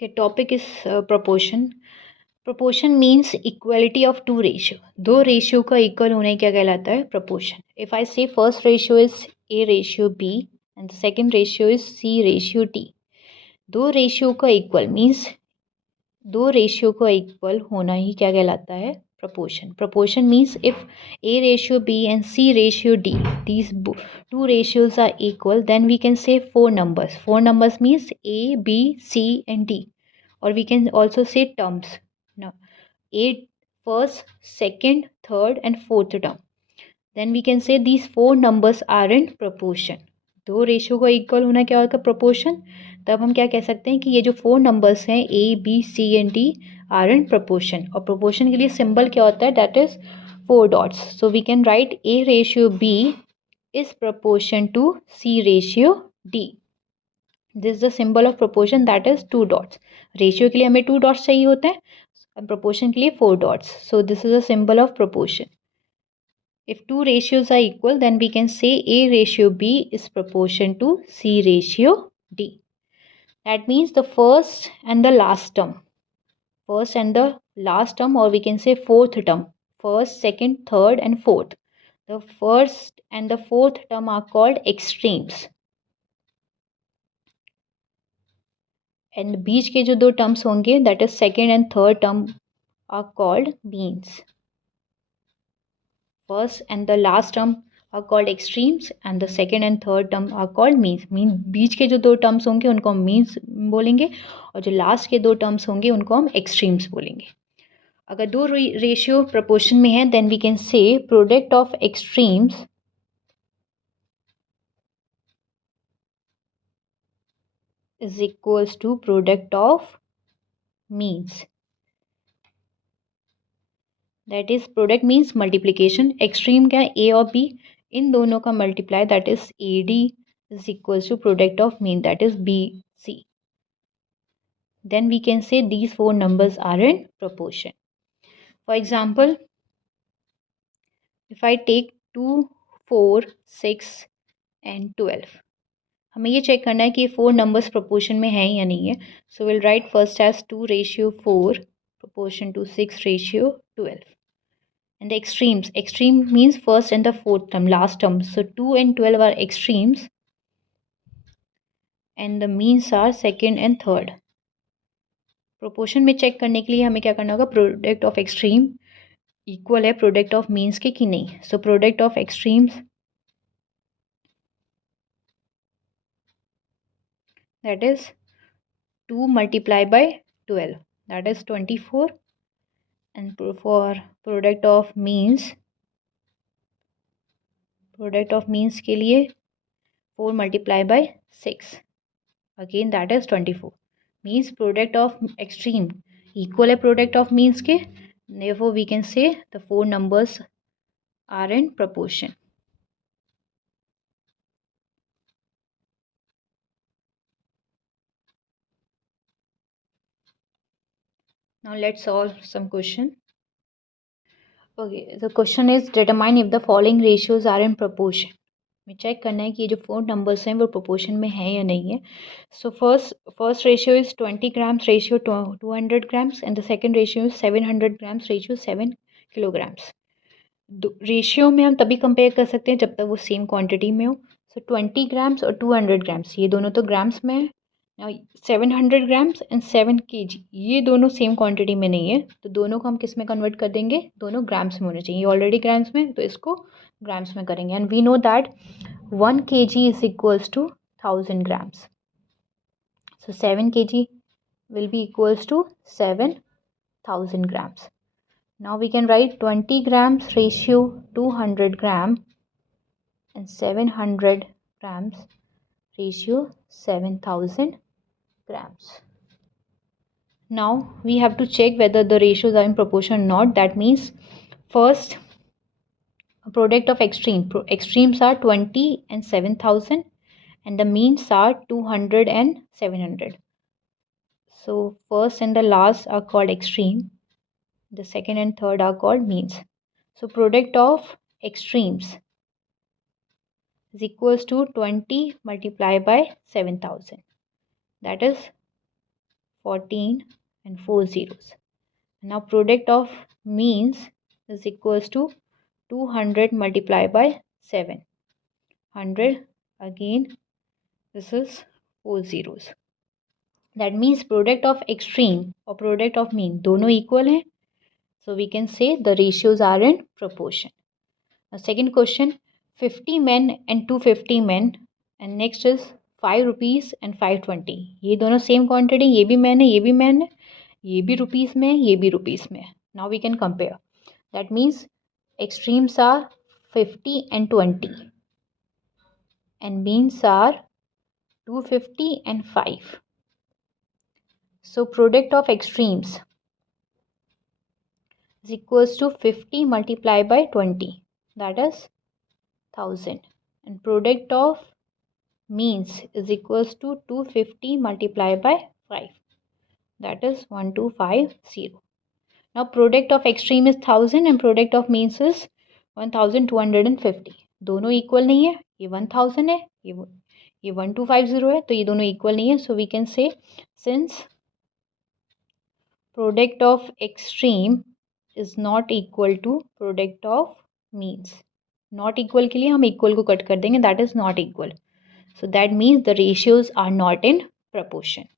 Okay, topic is proportion. Proportion means equality of two ratio. दो ratio का equal होने क्या कहलाता है? Proportion. If I say first ratio is A ratio B and the second ratio is C ratio D. दो ratio का equal means दो ratio का equal होना ही क्या कहलाता है? Proportion. Proportion means if A ratio B and C ratio D, these two ratios are equal, then we can say four numbers. Four numbers means A, B, C and D. Or we can also say terms. Now, A first, second, third and fourth term. Then we can say these four numbers are in proportion. दो ratio को equal होना क्या होगा? Proportion. तब हम क्या कह सकते हैं कि ये जो फोर नंबर्स हैं A, B, C and D are in proportion. और प्रोपोर्शन के लिए सिंबल क्या होता है? That is four dots. So we can write A ratio B is proportion to C ratio D. This the symbol of proportion that is two dots. Ratio के लिए हमें to dots चाहिए होते हैं और प्रोपोर्शन के लिए four dots. So this is a symbol of proportion. If two ratios are equal, then we can say A ratio B is proportion to C ratio D. That means the first and the last term. First and the last term, or we can say fourth term. First, second, third and fourth. The first and the fourth term are called extremes. And बीच के जो दो terms होंगे, that is second and third term, are called means. First and the last term are called extremes and the second and third term are called means. बीच के जो दो terms होंगे उनको हम means बोलेंगे और जो last के दो terms होंगे उनको हम extremes बोलेंगे. अगर दो रेशियो proportion में है then we can say product of extremes is equals to product of means. That is product means multiplication. Extreme क्या है? A और B, इन दोनों का multiply that is AD is equals to product of mean that is BC. Then we can say these four numbers are in proportion. For example, if I take 2, 4, 6 and 12, हमें ये check करना है कि ये four numbers proportion में हैं या नहीं है. So will write first as 2 ratio 4 proportion to 6 ratio 12. And the extremes, extreme means first and the fourth term, last term. So 2 and 12 are extremes and the means are second and third. Proportion में check करने के लिए हमें क्या करना होगा? Product of extreme equal है product of means के कि नहीं. So product of extremes that is 2 multiplied by 12 that is 24. And for product of means के लिए 4 multiplied by 6 again that is 24. Means product of extreme equal है product of means के. Therefore we can say the four numbers are in proportion. Now let's solve some question. Okay, the question is determine if the following ratios are in proportion. में check करना है कि ये जो four numbers हैं वो proportion में है या नहीं है. So first ratio is 20 grams ratio 200 grams and the second ratio is 700 grams ratio 7 kilograms. Ratio में हम तभी कंपेयर कर सकते हैं जब तक वो सेम क्वांटिटी में हो. सो 20 grams और 200 grams ये दोनों तो ग्राम्स में है. 700 grams एंड 7 kg ये दोनों सेम क्वांटिटी में नहीं है. तो दोनों को हम किस में कन्वर्ट कर देंगे? दोनों ग्राम्स में होने चाहिए. ऑलरेडी ग्राम्स में तो इसको ग्राम्स में करेंगे. And we know that 1 kg is equals to 1000 grams. So 7 kg will be equals to 7000 grams. Now we can write 20 grams ratio 200 gram and 700 grams ratio 7000 grams. Now we have to check whether the ratios are in proportion or not. That means first product of extremes are 20 and 7000 and the means are 200 and 700. So first and the last are called extreme, the second and third are called means. So product of extremes is equals to 20 multiplied by 7000, that is 14 and 4 zeros. Now product of means is equals to 200 multiplied by 7. 100 again, this is 4 zeros. That means product of extreme और product of mean दोनों equal हैं. So we can say the ratios are in proportion. Now second question, 50 men and 250 men and next is 5 rupees and 520. ये दोनों same quantity, ये भी men है, ये भी men है, ये भी rupees में है, ये भी rupees में है. Now we can compare. That means extremes are 50 and 20 and means are 250 and 5. So product of extremes is equals to 50 multiplied by 20, that is 1000, and product of means is equals to 250 multiplied by 5, that is 1250. Now product of extreme is 1000 and product of means is 1250. दोनों equal नहीं है, ये 1000 है, ये 1250 है, तो ये दोनों इक्वल नहीं है. So we can say since product of extreme is not equal to product of means. Not equal के लिए हम equal को कट कर देंगे, that is not equal. So that means the ratios are not in proportion.